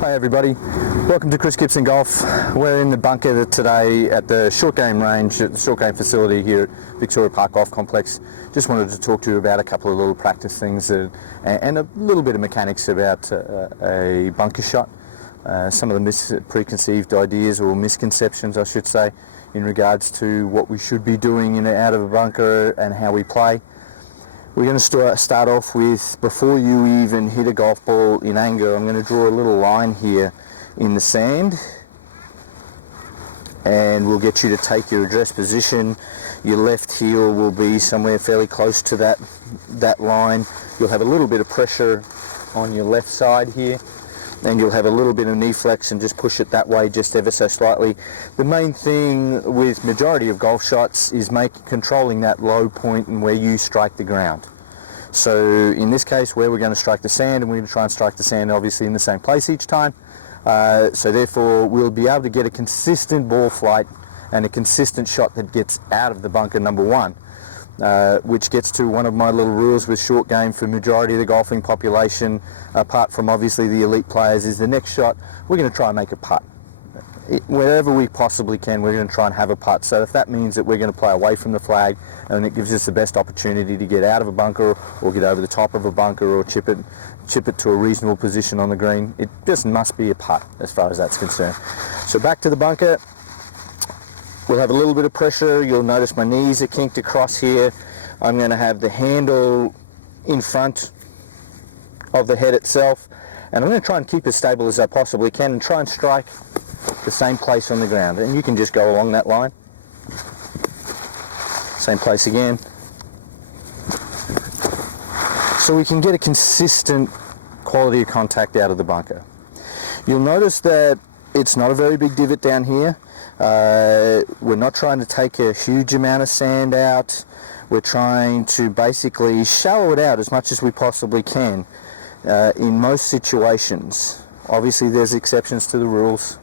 Hi everybody, welcome to Chris Gibson Golf. We're in the bunker today at the short game range, at the short game facility here at Victoria Park Golf Complex. Just wanted to talk to you about a couple of little practice things and a little bit of mechanics about a bunker shot. Some of the preconceived ideas or misconceptions, I should say, in regards to what we should be doing in and out of a bunker and how we play. We're going to start off with, before you even hit a golf ball in anger, I'm going to draw a little line here in the sand, and we'll get you to take your address position. Your left heel will be somewhere fairly close to that line. You'll have a little bit of pressure on your left side here, and you'll have a little bit of knee flex and just push it that way just ever so slightly. The main thing with majority of golf shots is controlling that low point and where you strike the ground. So in this case, where we're going to strike the sand, and we're going to try and strike the sand obviously in the same place each time. So therefore we'll be able to get a consistent ball flight and a consistent shot that gets out of the bunker, number one. Which gets to one of my little rules with short game for majority of the golfing population, apart from obviously the elite players, is the next shot we're going to try and make a putt. Wherever we possibly can, we're going to try and have a putt. So if that means that we're going to play away from the flag, and it gives us the best opportunity to get out of a bunker or get over the top of a bunker or chip it to a reasonable position on the green, it just must be a putt as far as that's concerned. So back to the bunker. We'll have a little bit of pressure. You'll notice my knees are kinked across here. I'm going to have the handle in front of the head itself, and I'm going to try and keep as stable as I possibly can and try and strike the same place on the ground. And you can just go along that line. Same place again. So we can get a consistent quality of contact out of the bunker. You'll notice that it's not a very big divot down here. We're not trying to take a huge amount of sand out. We're trying to basically shallow it out as much as we possibly can in most situations. Obviously there's exceptions to the rules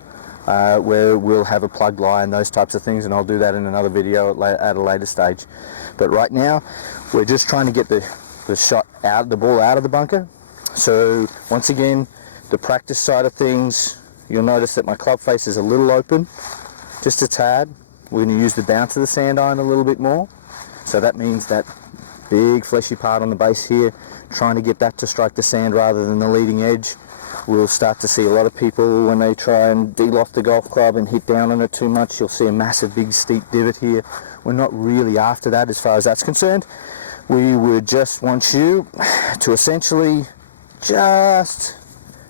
where we'll have a plugged lie and those types of things, and I'll do that in another video at a later stage. But right now we're just trying to get the shot out, the ball out of the bunker. So once again, the practice side of things, you'll notice that my club face is a little open, just a tad. We're going to use the bounce of the sand iron a little bit more. So that means that big fleshy part on the base here, trying to get that to strike the sand rather than the leading edge. We'll start to see a lot of people when they try and deal off the golf club and hit down on it too much, you'll see a massive big steep divot here. We're not really after that as far as that's concerned. We would just want you to essentially just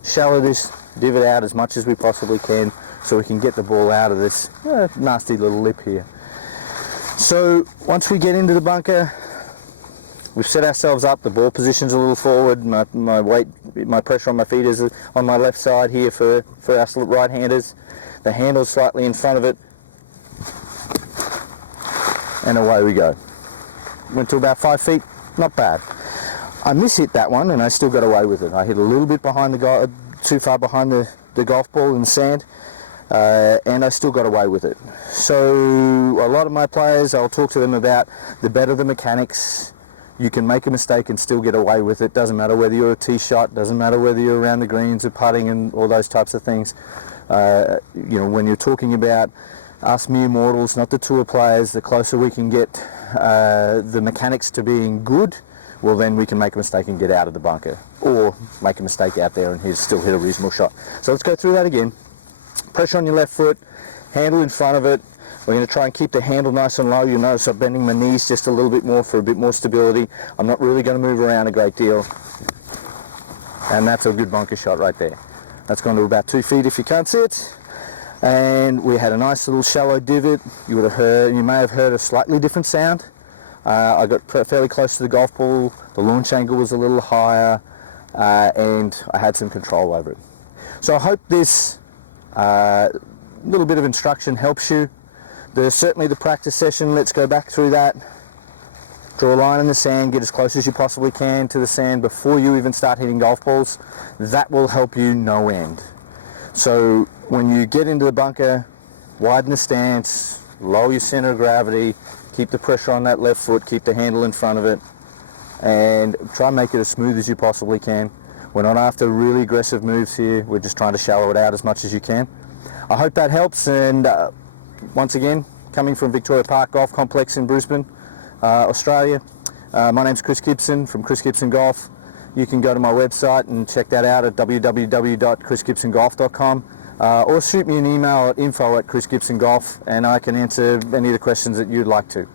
shallow this divot out as much as we possibly can so we can get the ball out of this nasty little lip here. So once we get into the bunker, we've set ourselves up, the ball position's a little forward, my weight, my pressure on my feet is on my left side here for us right-handers. The handle's slightly in front of it, and away we go. Went to about 5 feet, not bad. I mishit that one and I still got away with it. I hit a little bit behind too far behind the golf ball in the sand, and I still got away with it. So a lot of my players, I'll talk to them about the better the mechanics. You can make a mistake and still get away with it. Doesn't matter whether you're a tee shot, doesn't matter whether you're around the greens or putting and all those types of things. You know, when you're talking about us mere mortals, not the tour players, the closer we can get the mechanics to being good, well then we can make a mistake and get out of the bunker, or make a mistake out there and still hit a reasonable shot. So let's go through that again. Pressure on your left foot, handle in front of it. We're going to try and keep the handle nice and low. You'll notice I'm bending my knees just a little bit more for a bit more stability. I'm not really going to move around a great deal. And that's a good bunker shot right there. That's gone to about 2 feet if you can't see it. And we had a nice little shallow divot. You may have heard a slightly different sound. I got fairly close to the golf ball. The launch angle was a little higher, and I had some control over it. So I hope this little bit of instruction helps you. There's certainly the practice session. Let's go back through that. Draw a line in the sand, get as close as you possibly can to the sand before you even start hitting golf balls. That will help you no end. So when you get into the bunker, widen the stance, lower your center of gravity, keep the pressure on that left foot, keep the handle in front of it, and try and make it as smooth as you possibly can. We're not after really aggressive moves here. We're just trying to shallow it out as much as you can. I hope that helps, and once again, coming from Victoria Park Golf Complex in Brisbane, Australia. My name's Chris Gibson from Chris Gibson Golf. You can go to my website and check that out at www.chrisgibsongolf.com, or shoot me an email at info@chrisgibsongolf, and I can answer any of the questions that you'd like to.